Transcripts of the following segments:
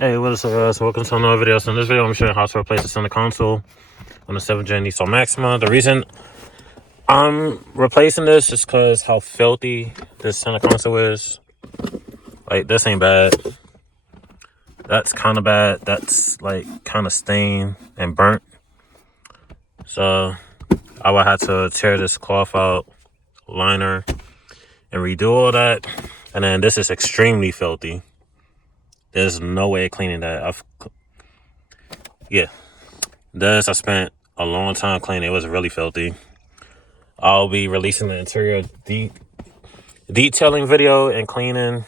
Hey, what's up guys? Welcome to another video. So in this video, I'm showing how to replace the center console on the 7th gen Nissan Maxima. The reason I'm replacing this is because how filthy this center console is. Like, this ain't bad. That's kind of bad. That's like kind of stained and burnt. So I would have to tear this cloth out, liner, and redo all that. And then this is extremely filthy. There's no way of cleaning that. This I spent a long time cleaning. It was really filthy. I'll be releasing the interior detailing video and cleaning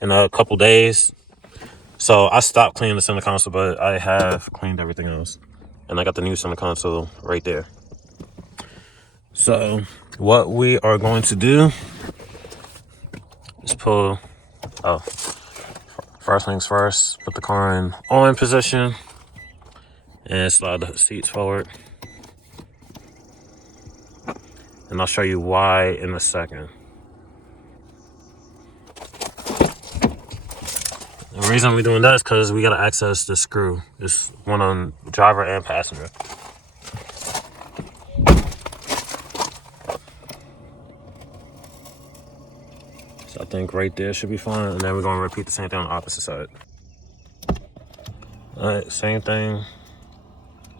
in a couple days. So I stopped cleaning the center console, but I have cleaned everything else. And I got the new center console right there. So what we are going to do is pull, first things first, put the car in on position and slide the seats forward. And I'll show you why in a second. The reason we're doing that is because we gotta access the screw. It's one on driver and passenger. So I think right there should be fine. And then we're gonna repeat the same thing on the opposite side. All right, same thing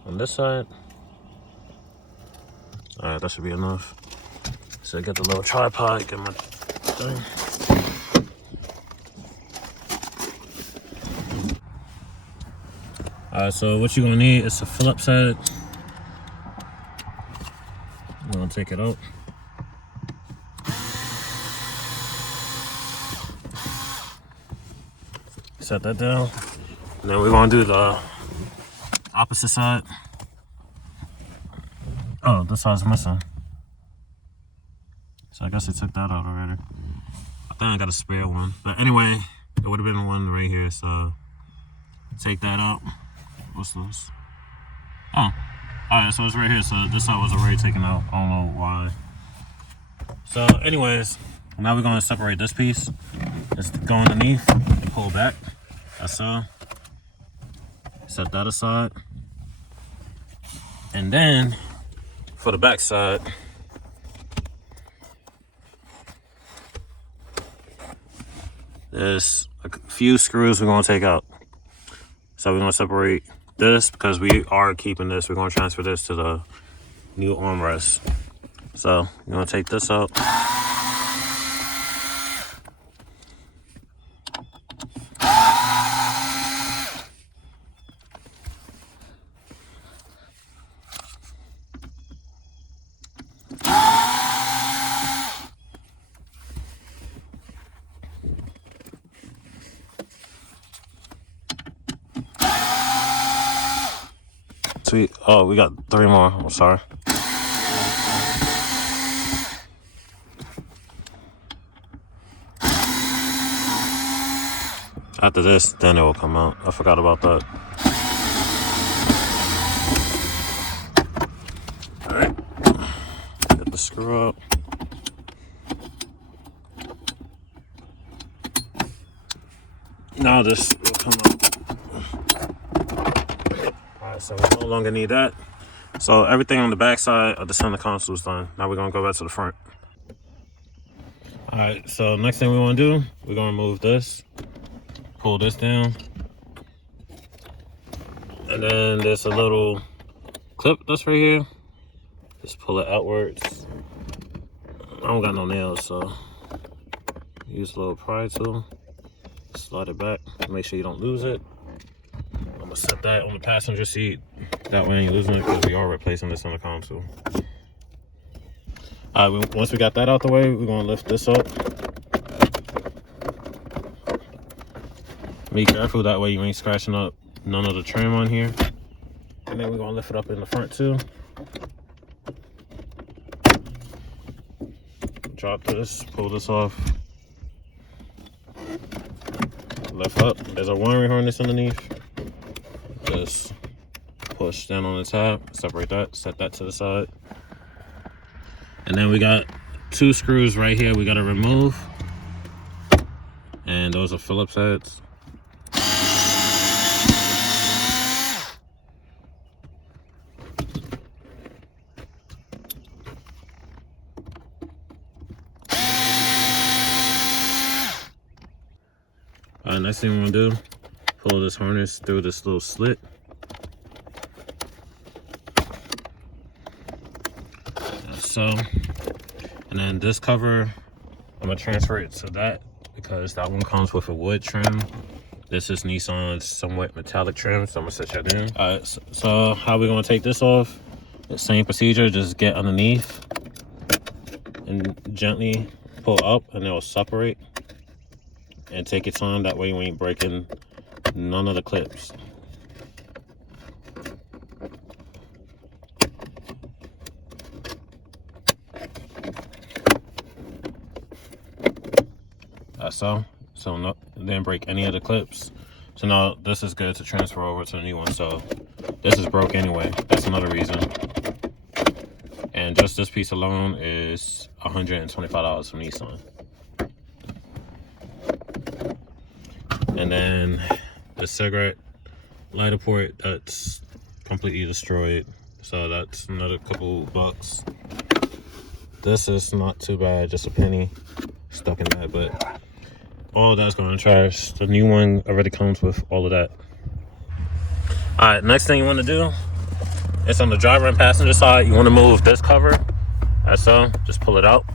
on this side. All right, that should be enough. So I get the little tripod, get my thing. All right, so what you're gonna need is a Phillips head. I'm gonna take it out. Set that down. And then we're gonna do the opposite side. Oh, this side's missing. So I guess I took that out already. I think I got a spare one. But anyway, it would have been one right here. So take that out. What's this? Oh, alright, so it's right here. So this side was already taken out. I don't know why. So anyways, now we're gonna separate this piece. It's go underneath and pull back. That's so. Set that aside. And then for the back side, there's a few screws we're gonna take out. So we're gonna separate this because we are keeping this. We're gonna transfer this to the new armrest. So we're gonna take this out. Sweet. Oh, we got 3 more. I'm sorry. After this, then it will come out. I forgot about that. All right. Get the screw up. Now this will come out. So we no longer need that. So everything on the back side of the center console is done. Now we're gonna go back to the front. All right, so next thing we wanna do, we're gonna remove this, pull this down. And then there's a little clip that's right here. Just pull it outwards. I don't got no nails, so use a little pry tool. Slide it back, make sure you don't lose it. I'm gonna set that on the passenger seat. That way I ain't losing it because we are replacing this on the console. Once we got that out the way, we're gonna lift this up. Be careful, that way you ain't scratching up none of the trim on here. And then we're gonna lift it up in the front too. Drop this, pull this off. Lift up, there's a wiring harness underneath. Just push down on the tab, separate that, set that to the side. And then we got 2 screws right here we gotta remove. And those are Phillips heads. next thing we're gonna do, pull this harness through this little slit. So, and then this cover, I'm gonna transfer it to that because that one comes with a wood trim. This is Nissan's somewhat metallic trim, so I'm gonna set that in. All right, so how we gonna take this off? The same procedure, just get underneath and gently pull up and it will separate. And take your time, that way you ain't breaking none of the clips. So no, didn't break any of the clips. So now this is good to transfer over to the new one. So this is broke anyway, that's another reason. And just this piece alone is $125 from Nissan. And then the cigarette lighter port, that's completely destroyed, so that's another couple bucks. This is not too bad, just a penny stuck in that, but all of that's going to trash. The new one already comes with all of that. All right, next thing you want to do, it's on the driver and passenger side. You want to move this cover, as so. Just pull it out,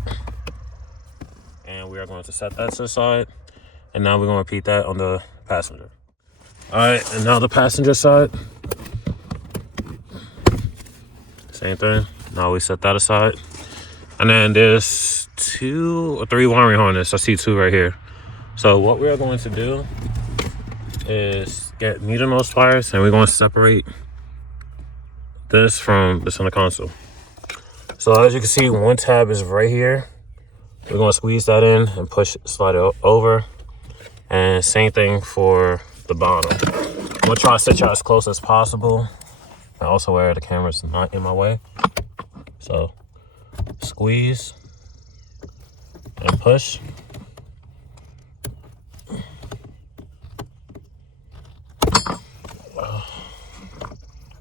and we are going to set that to the side. And now we're going to repeat that on the passenger. All right, and now the passenger side. Same thing. Now we set that aside. And then there's 2 or 3 wiring harnesses. I see 2 right here. So what we are going to do is get meter nose pliers, and we're going to separate this from the center console. So as you can see, one tab is right here. We're going to squeeze that in and push, slide it over. And same thing for the bottom. I'm gonna try to sit you as close as possible, and also where the camera's not in my way. So squeeze and push.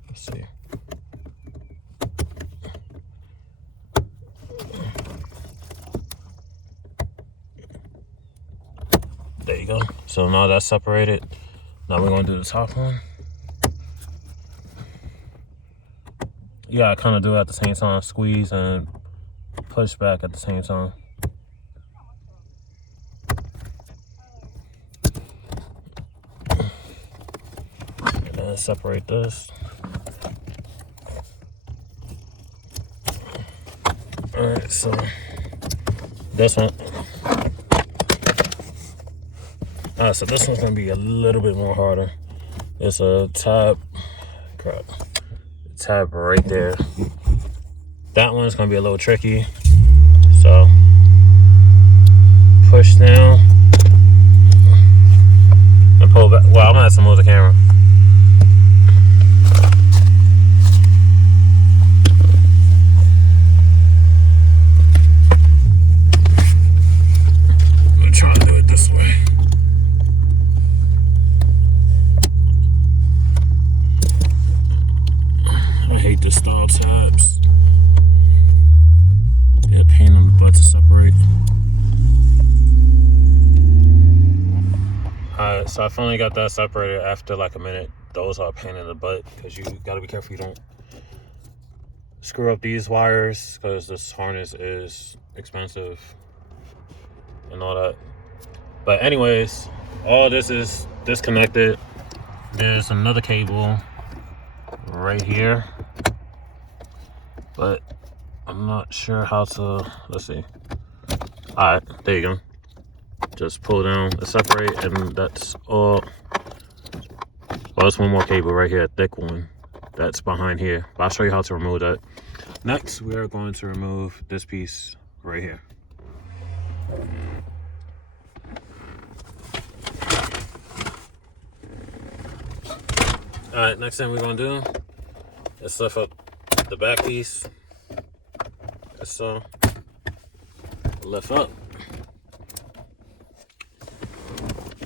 Let's see. There you go. So now that's separated. Now we're gonna do the top one. Yeah, I kind of do it at the same time. Squeeze and push back at the same time. And then separate this. All right, so this one. All right, so this one's gonna be a little bit more harder. It's a tab, tab right there. That one's gonna be a little tricky. So push down and pull back. Well, I'm gonna have to move the camera. I'm gonna try to do it this way. I hate this style tabs. They're a pain in the butt to separate. Alright, so I finally got that separated after like a minute. Those are a pain in the butt because you gotta be careful you don't screw up these wires, because this harness is expensive and all that. But anyways, all this is disconnected. There's another cable right here, but I'm not sure how to, let's see. All right, there you go. Just pull down and separate, and that's all. Well, there's one more cable right here, a thick one that's behind here, but I'll show you how to remove that. Next, we are going to remove this piece right here. All right, next thing we're gonna do is lift up the back piece. So lift up,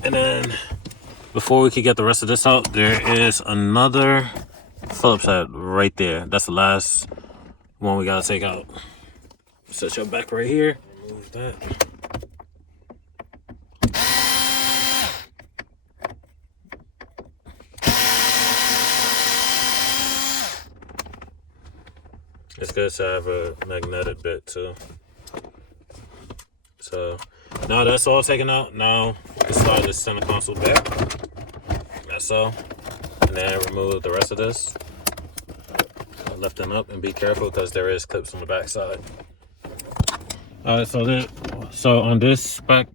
and then before we can get the rest of this out, there is another Phillips head right there. That's the last one we gotta take out. Set your back right here. Remove that. It's good to have a magnetic bit too. So now that's all taken out. Now let's slide this center console back. That's all. And then remove the rest of this. Lift them up and be careful because there is clips on the back side. Alright, so on this spec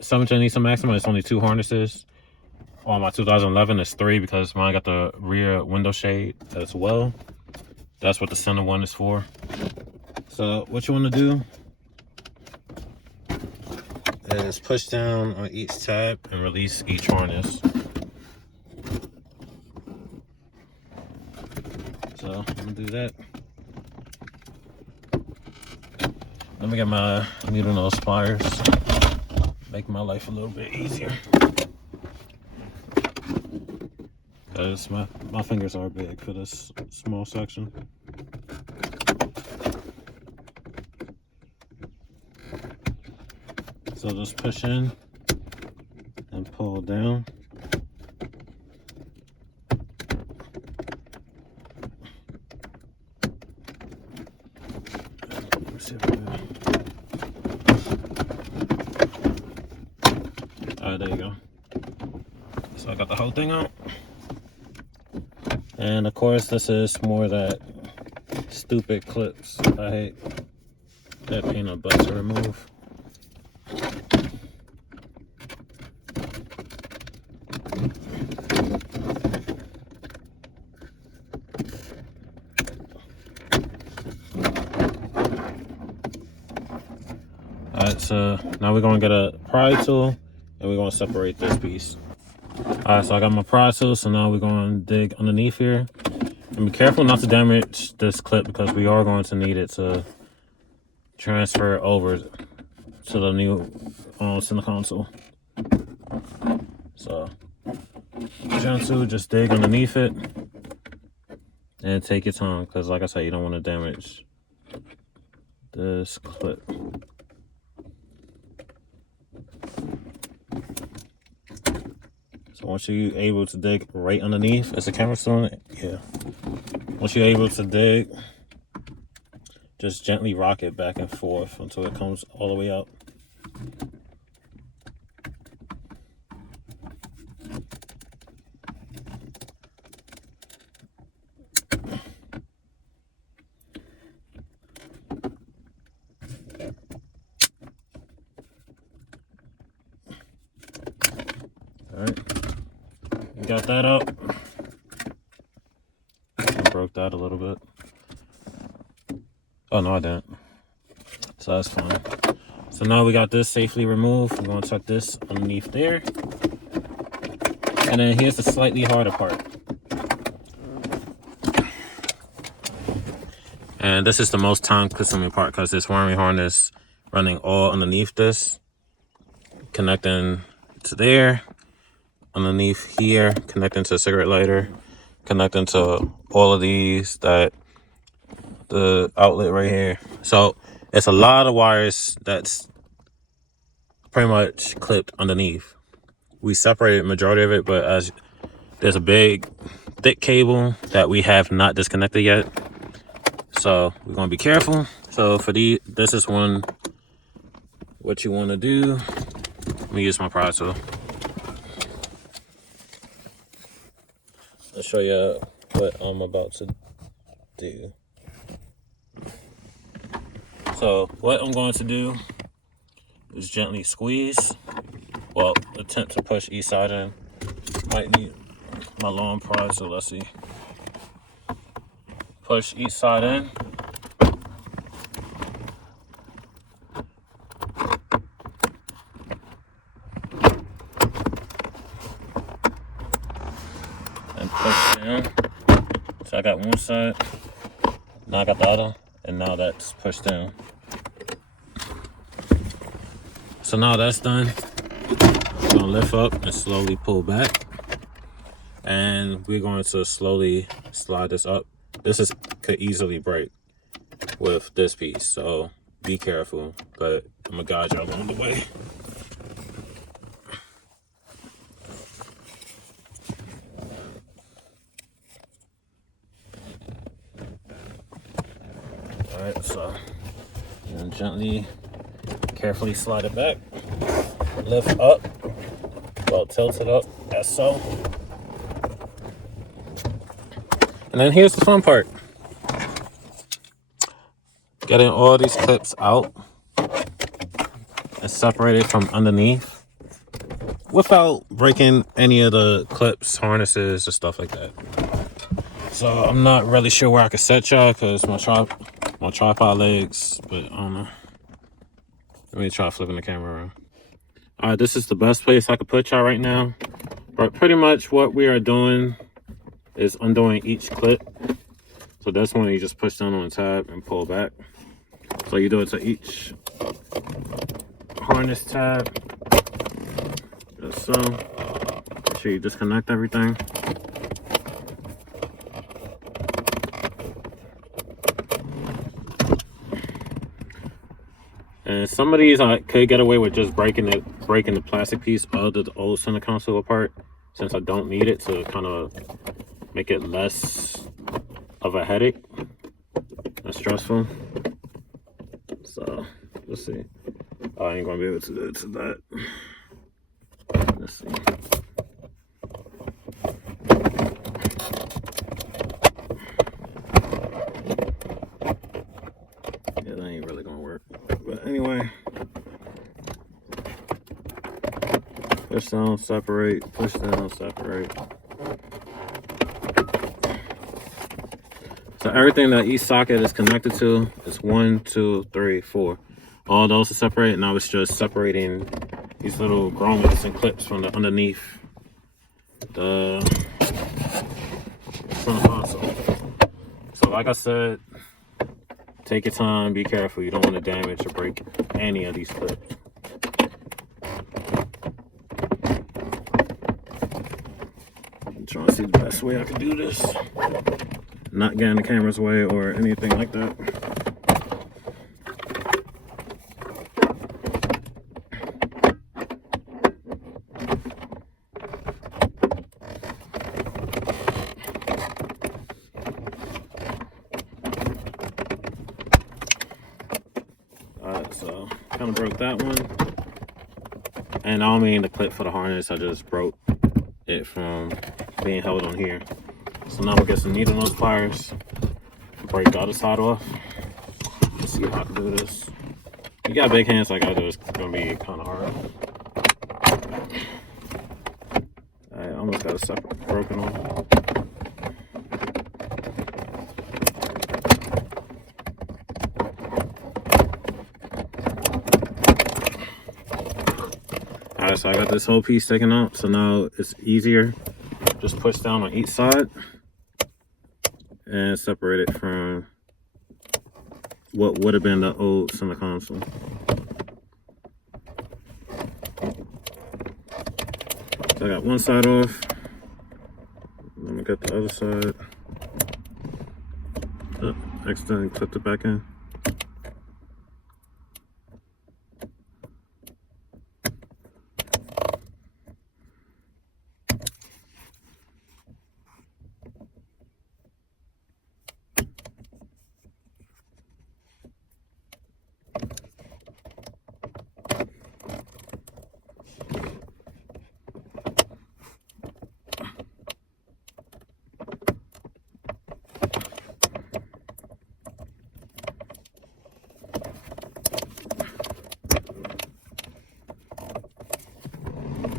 7-gen Nissan Maxima, it's only 2 harnesses. On my 2011, it's 3 because mine got the rear window shade as well. That's what the center one is for. So what you want to do is push down on each tab and release each harness. So I'm gonna do that. Let me get my needle nose pliers. Make my life a little bit easier. Because my fingers are big for this small section. So just push in and pull down. Alright, there you go. So I got the whole thing out. And of course, this is more that stupid clips. I hate that peanut butter to remove. Alright, so now we're going to get a pry tool and we're going to separate this piece. Alright, so I got my pry tool, so now we're going to dig underneath here. And be careful not to damage this clip because we are going to need it to transfer over to the new center console. So, gentle, just dig underneath it and take your time because, like I said, you don't want to damage this clip. So once you're able to dig right underneath, is the camera still on it? Yeah. Once you're able to dig, just gently rock it back and forth until it comes all the way out. Alright, got that out. I broke that a little bit. Oh no, I didn't. So that's fine. So now we got this safely removed. We're going to tuck this underneath there. And then here's the slightly harder part. And this is the most time consuming part because this wiring harness running all underneath this, connecting to there, underneath here, connecting to a cigarette lighter, connecting to all of these, the outlet right here. So it's a lot of wires that's pretty much clipped underneath. We separated majority of it, but as there's a big thick cable that we have not disconnected yet. So we're gonna be careful. So for this is what you want to do. Let me use my Pry Tool. I'll show you what I'm about to do. So what I'm going to do is gently squeeze. Well, attempt to push each side in. Might need my long pry, so let's see. Push each side in. And push down. So I got one side, now I got the other, and now that's pushed down. So now that's done. We're gonna lift up and slowly pull back. And we're going to slowly slide this up. This could easily break with this piece, so be careful, but I'm gonna guide y'all along the way. Alright, so and gently, carefully slide it back, lift up, well, tilt it up, as so. And then here's the fun part. Getting all these clips out and separated from underneath without breaking any of the clips, harnesses, or stuff like that. So I'm not really sure where I can set y'all because my tripod legs, but I don't know. Let me try flipping the camera around. All right, this is the best place I could put y'all right now. But pretty much what we are doing is undoing each clip. So that's when you just push down on the tab and pull back. So you do it to each harness tab. Just so. Make sure you disconnect everything. And some of these I could get away with just breaking the plastic piece of the old center console apart, since I don't need it to kind of make it less of a headache, less stressful. So let's see. I ain't gonna be able to do it to that. Let's see. Yeah, that ain't really gonna work. But anyway, push down, separate, push down, separate. So everything that each socket is connected to is 1, 2, 3, 4. All those are separated. Now it's just separating these little grommets and clips from the underneath the console. So like I said, take your time, be careful. You don't want to damage or break any of these clips. I'm trying to see the best way I can do this. Not getting the camera's way or anything like that. Alright, so kind of broke that one. And I don't mean the clip for the harness, I just broke it from being held on here. So now we'll get some needle nose pliers, break the other side off. Let's see how I can do this. You got big hands like I do, it's gonna be kind of hard. I almost got a separate broken one. Alright, so I got this whole piece taken out, so now it's easier. Just push down on each side and separate it from what would have been the old center console. So I got one side off. Let me get the other side. Oh, accidentally clipped it back in.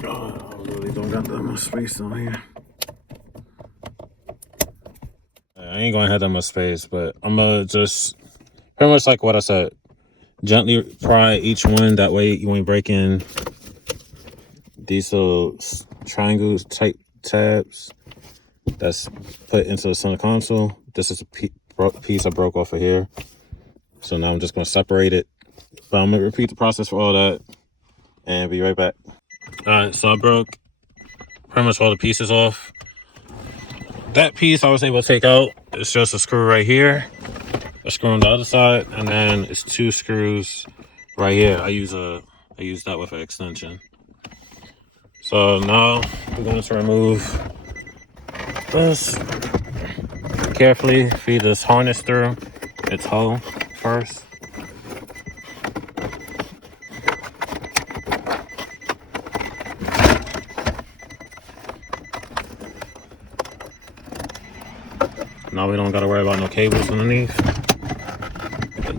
I really don't got that much space on here. I ain't gonna have that much space, but I'm gonna just pretty much like what I said. Gently pry each one, that way you ain't breaking these little triangle type tabs that's put into the center console. This is a piece I broke off of here. So now I'm just gonna separate it. But I'm gonna repeat the process for all that and be right back. Alright, so I broke pretty much all the pieces off. That piece I was able to take out. It's just a screw right here, a screw on the other side, and then it's 2 screws right here. I use that with an extension. So now we're going to remove this. Carefully feed this harness through its hole. first. Now we don't gotta worry about no cables underneath.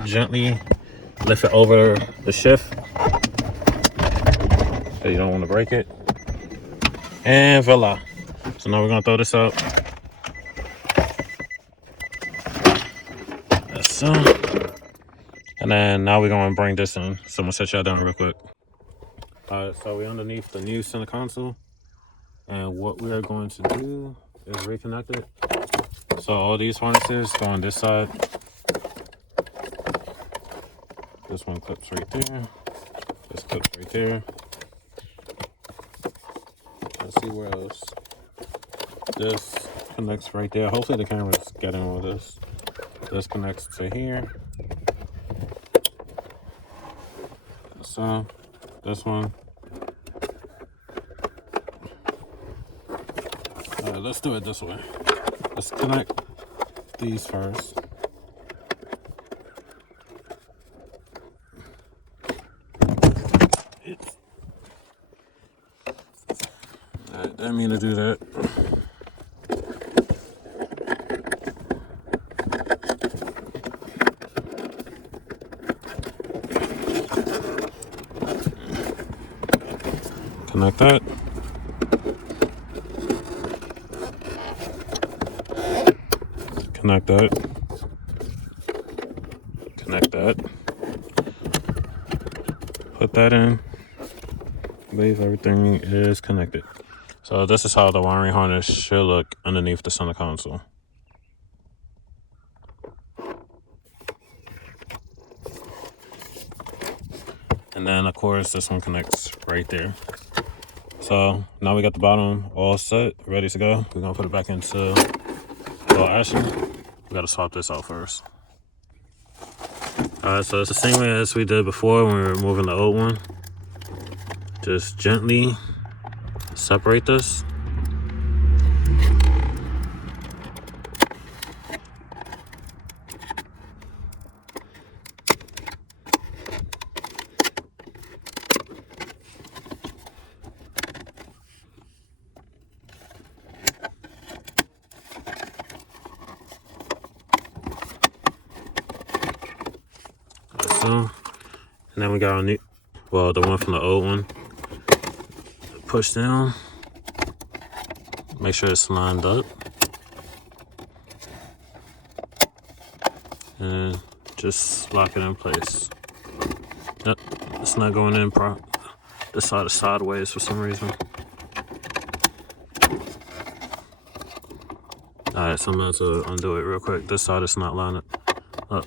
Gently lift it over the shift so you don't want to break it. And voila. So now we're gonna throw this out. That's so. And then now we're gonna bring this in. So I'm gonna set y'all down real quick. Alright, so we're underneath the new center console. And what we are going to do is reconnect it. So all these harnesses go on this side. This one clips right there. This clips right there. Let's see where else. This connects right there. Hopefully the camera's getting all this. This connects to here. So this one. Alright, let's do it this way. Let's connect these first. Alright, didn't mean to do that. Connect that. Connect that. Connect that. Put that in. I believe everything is connected. So this is how the wiring harness should look underneath the center console. And then of course this one connects right there. So now we got the bottom all set, ready to go. We're gonna put it back into the action. We gotta swap this out first. Alright, so it's the same way as we did before when we were removing the old one. Just gently separate this. So, and then we got our new, well, the one from the old one. Push down. Make sure it's lined up. And just lock it in place. Yep, it's not going in this side is sideways for some reason. Alright, so I'm going to undo it real quick. This side is not lined up.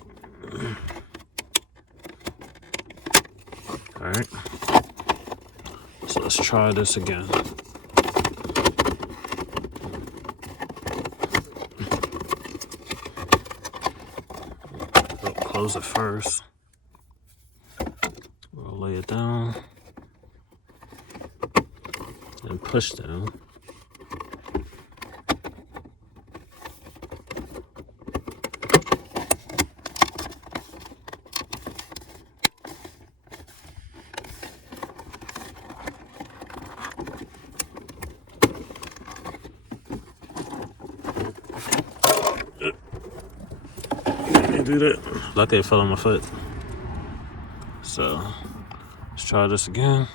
Alright, so let's try this again. We'll close it first. We'll lay it down and push down. Do that. Luckily it fell on my foot. So let's try this again.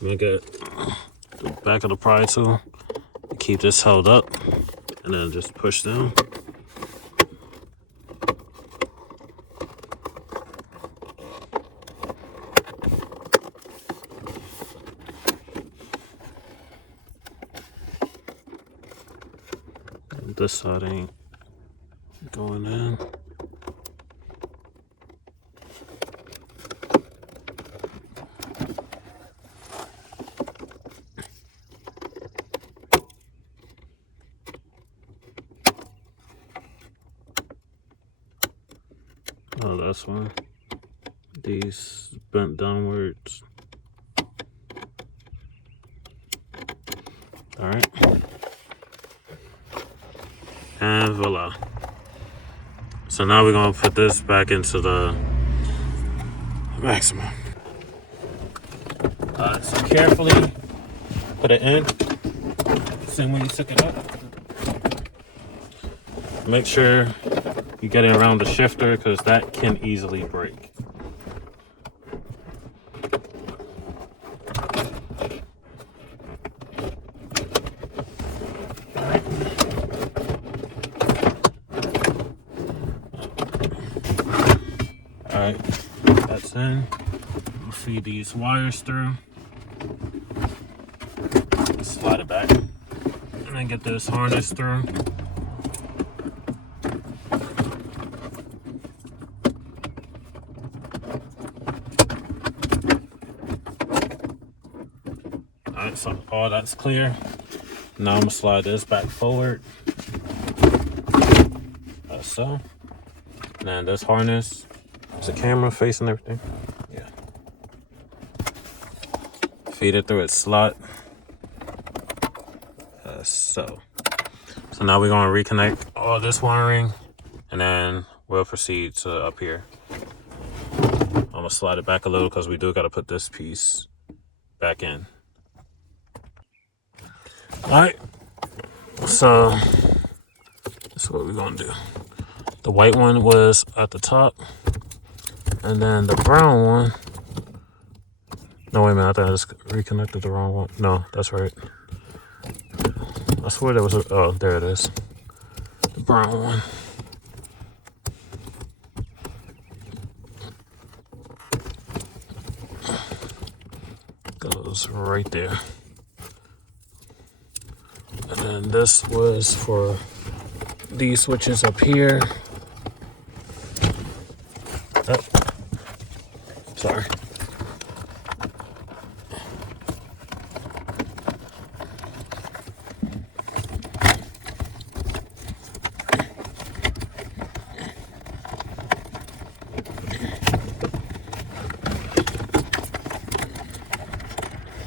I'm gonna get the back of the pry tool, keep this held up, and then just push down. This side ain't going in. Oh, that's one. These bent downwards. All right. And voila. So now we're gonna put this back into the Maxima. So carefully put it in. Same way you took it up. Make sure you get it around the shifter because that can easily break. Alright, that's in. We'll feed these wires through. Slide it back. And then get this harness through. Alright, so all that's clear. Now I'm gonna slide this back forward. Like so. And then this harness. Is the camera facing everything? Yeah. Feed it through its slot. So now we're gonna reconnect all this wiring, and then we'll proceed to up here. I'm gonna slide it back a little because we do gotta put this piece back in. All right. So that's what we're gonna do. The white one was at the top, and then the brown one. No, wait a minute. I thought I just reconnected the wrong one. No, that's right. I swear there was a, oh, there it is. The brown one. Goes right there. And then this was for these switches up here. Oh, sorry.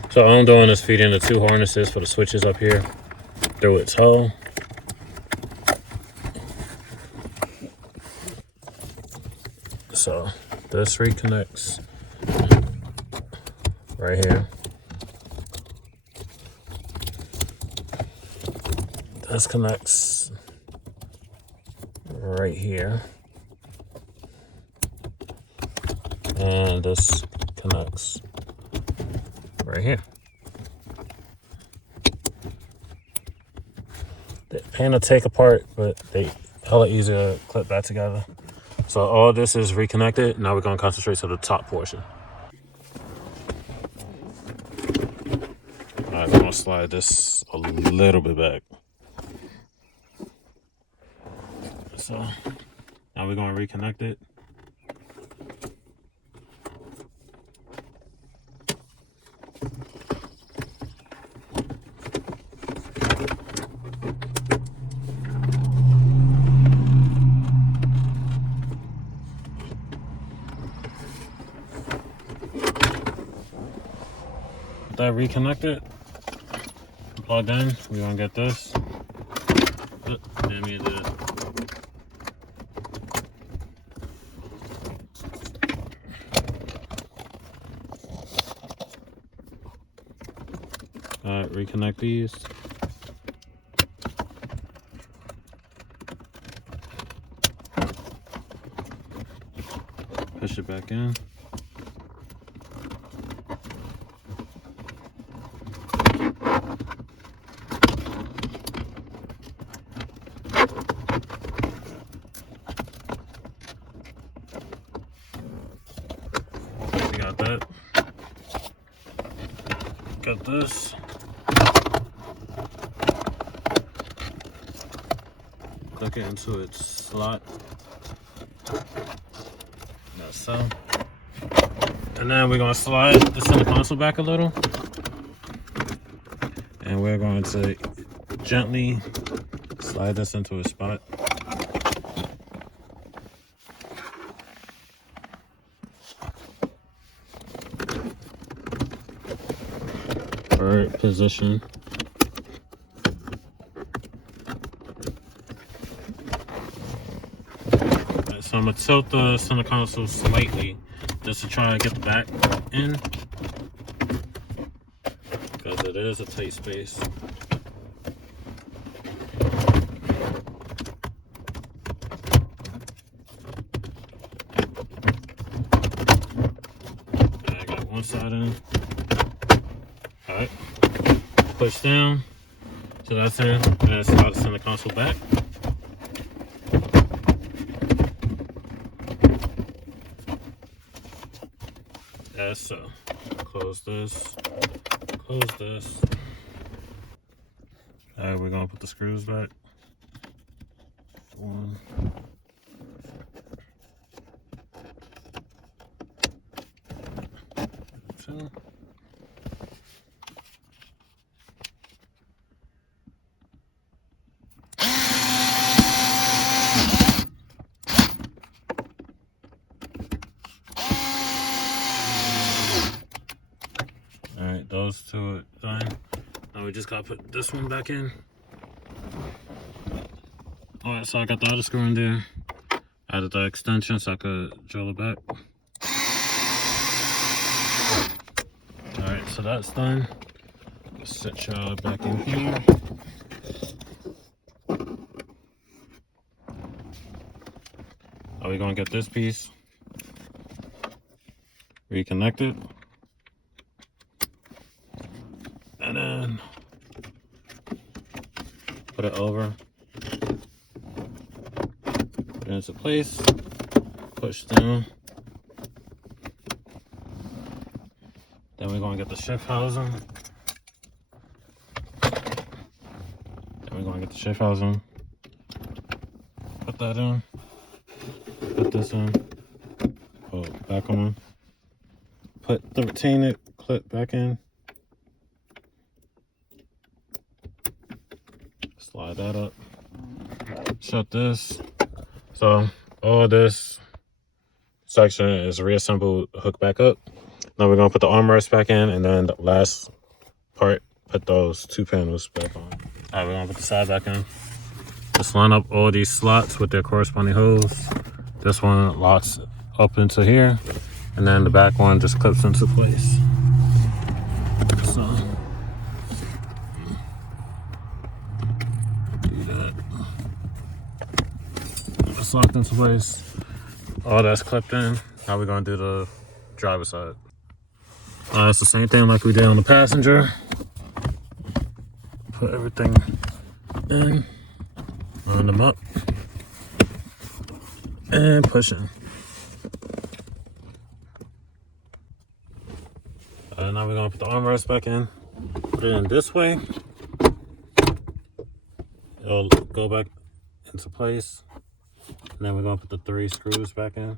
So all I'm doing is feeding the two harnesses for the switches up here through its hole. So this reconnects right here. This connects right here. And this connects right here. They're pain to take apart, but they hella easy to clip back together. So all this is reconnected. Now we're gonna concentrate to the top portion. All right, we're gonna slide this a little bit back. So now we're gonna reconnect it. That reconnected, plugged in. We're gonna get this. Damn me the. All right, reconnect these. Push it back in. Got that. Got this. Click it into its slot. That's so. And then we're gonna slide the center console back a little. And we're going to gently slide this into a spot. position. Right, so I'm gonna tilt the center console slightly just to try to get the back in, because it is a tight space. I got one side in. Alright, push down, so that's in, and slide the center console back. As so. Close this, close this. Alright, we're gonna put the screws back. 1, 2. Alright, those two are done. Now we just gotta put this one back in. Alright, so I got the other screw in there. Added the extension so I could drill it back. Alright, so that's done. Let's set y'all back in here. Now we're gonna get this piece reconnected. And then put it over, put it into place, push down. Then we're gonna get the shift housing. Put that in, put this in, oh, back on, put the retainer clip back in. Slide that up, shut this. So all this section is reassembled, hook back up. Now we're gonna put the armrest back in, and then the last part, put those 2 panels back on. Alright, we're gonna put the side back in. Just line up all these slots with their corresponding holes. This one locks up into here, and then the back one just clips into place. So it's locked into place. All that's clipped in. Now we're gonna do the driver's side. It's the same thing like we did on the passenger. Put everything in, line them up, and push in. Now we're gonna put the armrest back in. Put it in this way. It'll go back into place. And then we're gonna put the 3 screws back in.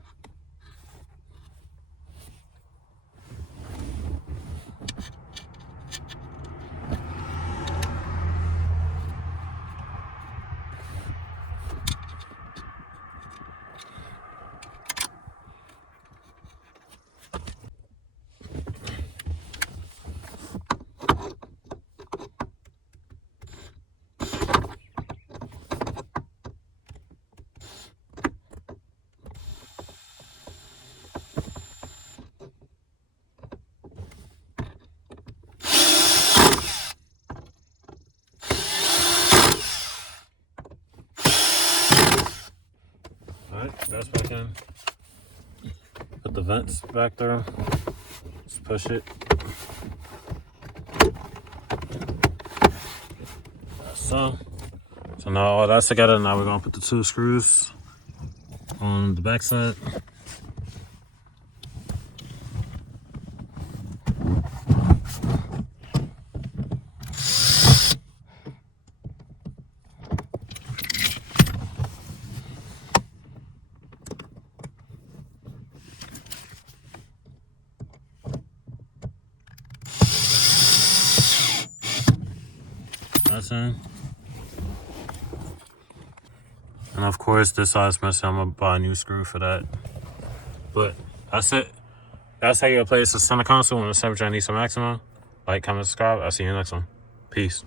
That's back in. Put the vents back there. Just push it. So now all that's together. Now we're gonna put the 2 screws on the back side. That's in. And of course, this side's missing. I'm gonna buy a new screw for that. But that's it. That's how you replace the center console on the 7th gen Maxima. Like, comment, subscribe. I'll see you in the next one. Peace.